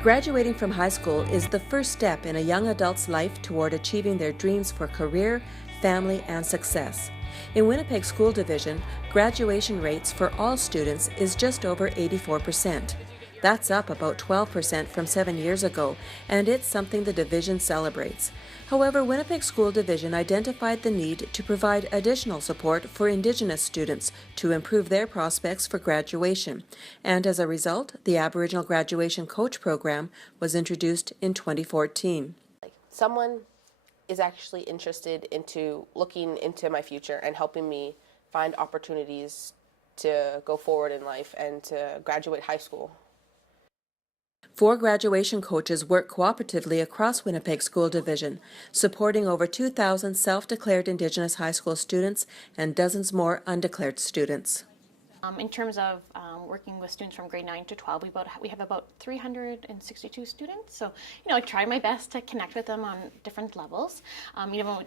Graduating from high school is the first step in a young adult's life toward achieving their dreams for career, family, and success. In Winnipeg School Division, graduation rates for all students is just over 84%. That's up about 12% from 7 years ago, and it's something the division celebrates. However, Winnipeg School Division identified the need to provide additional support for Indigenous students to improve their prospects for graduation, and as a result, the Aboriginal Graduation Coach Program was introduced in 2014. Someone is actually interested into looking into my future and helping me find opportunities to go forward in life and to graduate high school. 4 graduation coaches work cooperatively across Winnipeg School Division, supporting over 2,000 self-declared Indigenous high school students and dozens more undeclared students. In terms of working with students from grade 9 to 12, we have about 362 students. So, I try my best to connect with them on different levels.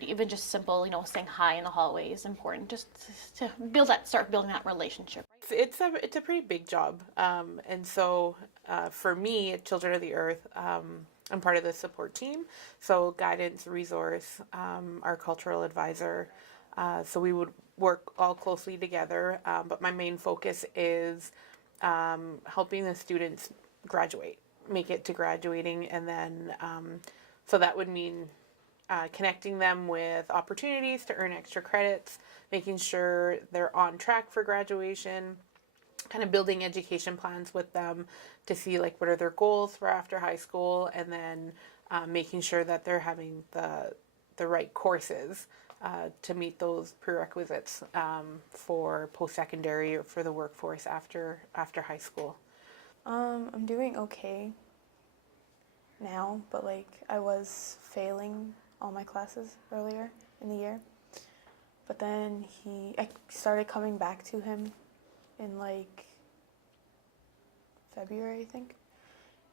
Even just simple, saying hi in the hallway is important, just to start building that relationship. It's a pretty big job, and so for me at Children of the Earth, I'm part of the support team. So guidance, resource, our cultural advisor. So we would work all closely together, but my main focus is helping the students graduate, make it to graduating, and then so that would mean connecting them with opportunities to earn extra credits, making sure they're on track for graduation, kind of building education plans with them to see what are their goals for after high school, and then making sure that they're having the right courses to meet those prerequisites for post-secondary or for the workforce after high school. I'm doing okay now, but I was failing all my classes earlier in the year. But then I started coming back to him in February, I think,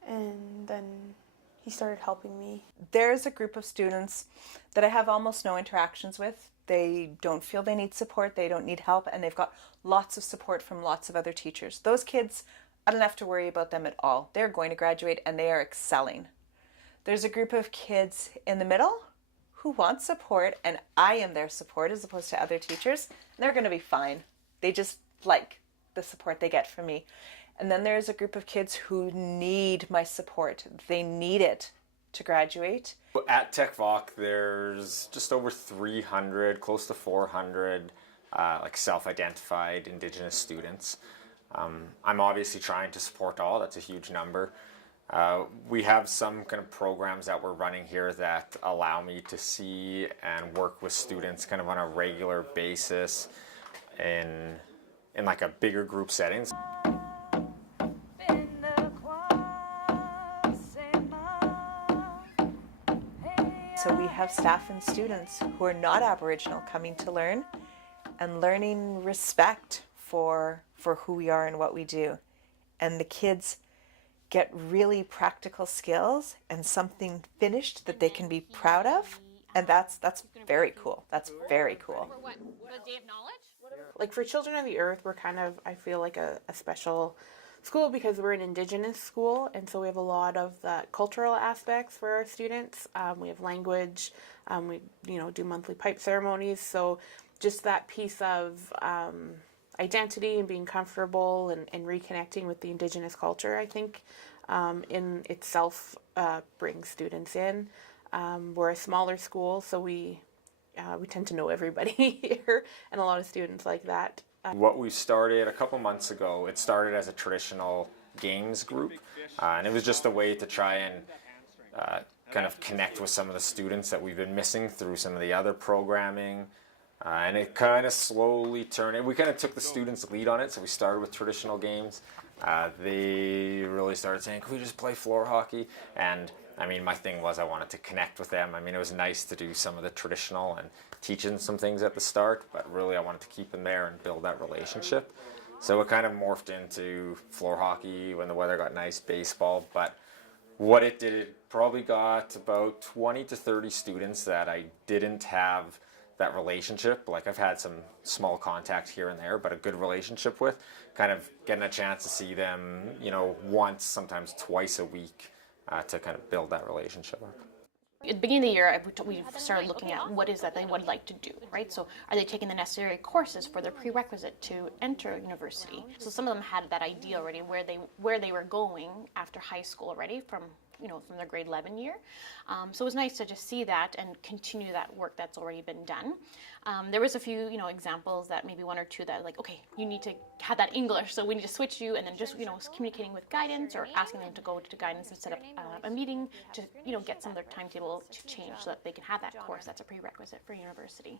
and then he started helping me. There's a group of students that I have almost no interactions with. They don't feel they need support, they don't need help, and they've got lots of support from lots of other teachers. Those kids, I don't have to worry about them at all. They're going to graduate and they are excelling. There's a group of kids in the middle who want support, and I am their support as opposed to other teachers. They're going to be fine. They just like the support they get from me. And then there's a group of kids who need my support. They need it to graduate. At TechVoc, there's just over 300, close to 400, self-identified Indigenous students. I'm obviously trying to support all. That's a huge number. We have some kind of programs that we're running here that allow me to see and work with students kind of on a regular basis in a bigger group settings. So we have staff and students who are not Aboriginal coming to learn and learning respect for who we are and what we do. And the kids get really practical skills and something finished that they can be proud of. And that's very cool. That's very cool. For what? The Day of Knowledge? For Children of the Earth, we're kind of, I feel a special school because we're an Indigenous school, and so we have a lot of the cultural aspects for our students. We have language, we do monthly pipe ceremonies, so just that piece of identity and being comfortable and reconnecting with the Indigenous culture, I think in itself brings students in. We're a smaller school, so we tend to know everybody here, and a lot of students like that. What we started a couple months ago, it started as a traditional games group, and it was just a way to try and kind of connect with some of the students that we've been missing through some of the other programming, and it kind of slowly turned. We kind of took the students' lead on it, so we started with traditional games. They really started saying, "Can we just play floor hockey?" And my thing was I wanted to connect with them. It was nice to do some of the traditional and teaching some things at the start, but really I wanted to keep them there and build that relationship. So it kind of morphed into floor hockey when the weather got nice, baseball. But what it did, it probably got about 20 to 30 students that I didn't have that relationship. I've had some small contact here and there, but a good relationship with, kind of getting a chance to see them, once, sometimes twice a week. to kind of build that relationship up. At the beginning of the year, we started looking at what is that they would like to do, right? So are they taking the necessary courses for their prerequisite to enter university? So some of them had that idea already where they were going after high school already from their grade 11 year. So it was nice to just see that and continue that work that's already been done. There was a few, examples that maybe one or two that like, okay, you need to have that English, so we need to switch you, and then just, communicating with guidance or asking them to go to guidance and set up a meeting to, get some of their timetable to change so that they can have that course that's a prerequisite for university.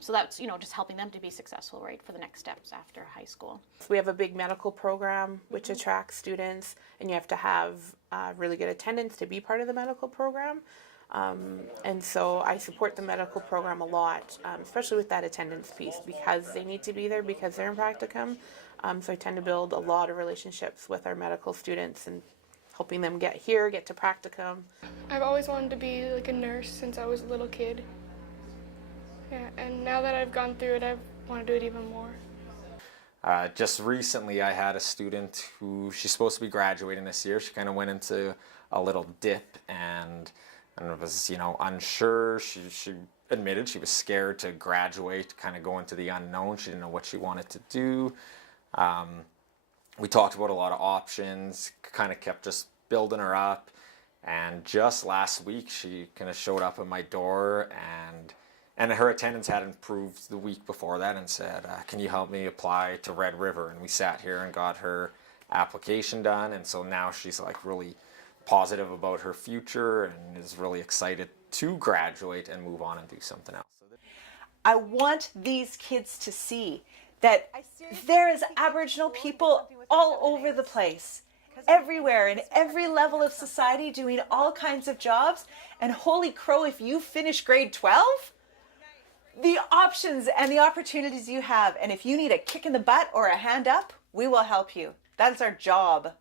So that's, just helping them to be successful, right, for the next steps after high school. We have a big medical program which attracts students, and you have to have really good attendance to be part of the medical program. And so I support the medical program a lot, especially with that attendance piece, because they need to be there because they're in practicum. So I tend to build a lot of relationships with our medical students and helping them get to practicum. I've always wanted to be like a nurse since I was a little kid. Yeah, and now that I've gone through it, I want to do it even more. Just recently I had a student who, she's supposed to be graduating this year. She kind of went into a little dip and was, unsure. She admitted she was scared to graduate, kind of go into the unknown. She didn't know what she wanted to do. We talked about a lot of options, kind of kept just building her up. And just last week she kind of showed up at my door, and her attendance had improved the week before that, and said, can you help me apply to Red River? And we sat here and got her application done, and so now she's like really positive about her future and is really excited to graduate and move on and do something else. I want these kids to see that there is Aboriginal people all over the place, everywhere, in every level of society, doing all kinds of jobs. And holy crow, if you finish grade 12, the options and the opportunities you have, and if you need a kick in the butt or a hand up, we will help you. That's our job.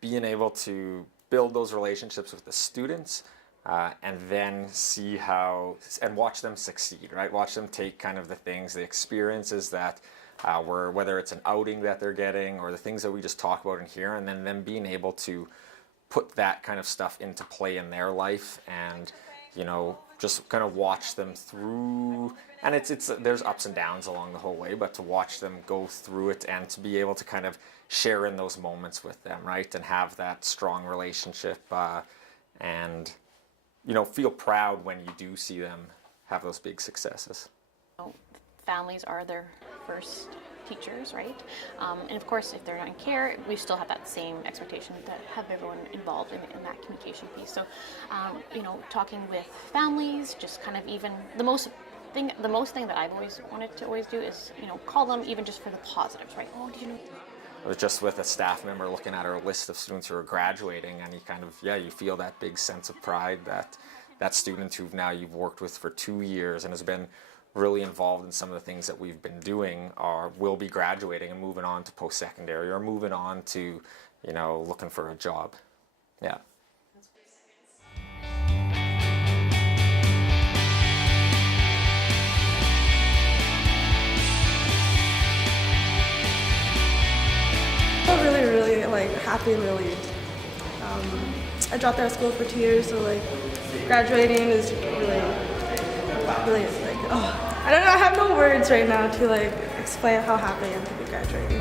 Being able to build those relationships with the students and then see how, and watch them succeed, right? Watch them take kind of the things, the experiences that whether it's an outing that they're getting or the things that we just talk about in here, and then them being able to put that kind of stuff into play in their life, and just kind of watch them through. And there's ups and downs along the whole way, but to watch them go through it and to be able to kind of share in those moments with them, right, and have that strong relationship, and feel proud when you do see them have those big successes. Families are their first teachers, right? And of course, if they're not in care, we still have that same expectation to have everyone involved in that communication piece. So, talking with families, just kind of even the most thing that I've always wanted to do is, call them even just for the positives, right? Oh, did you know? I was just with a staff member looking at our list of students who are graduating, and you feel that big sense of pride that student who you've worked with for 2 years and has been really involved in some of the things that we've been doing will be graduating and moving on to post-secondary or moving on to, looking for a job. Yeah. I'm really happy and relieved. I dropped out of school for 2 years, so graduating is really I don't know, I have no words right now to explain how happy I am to be graduating.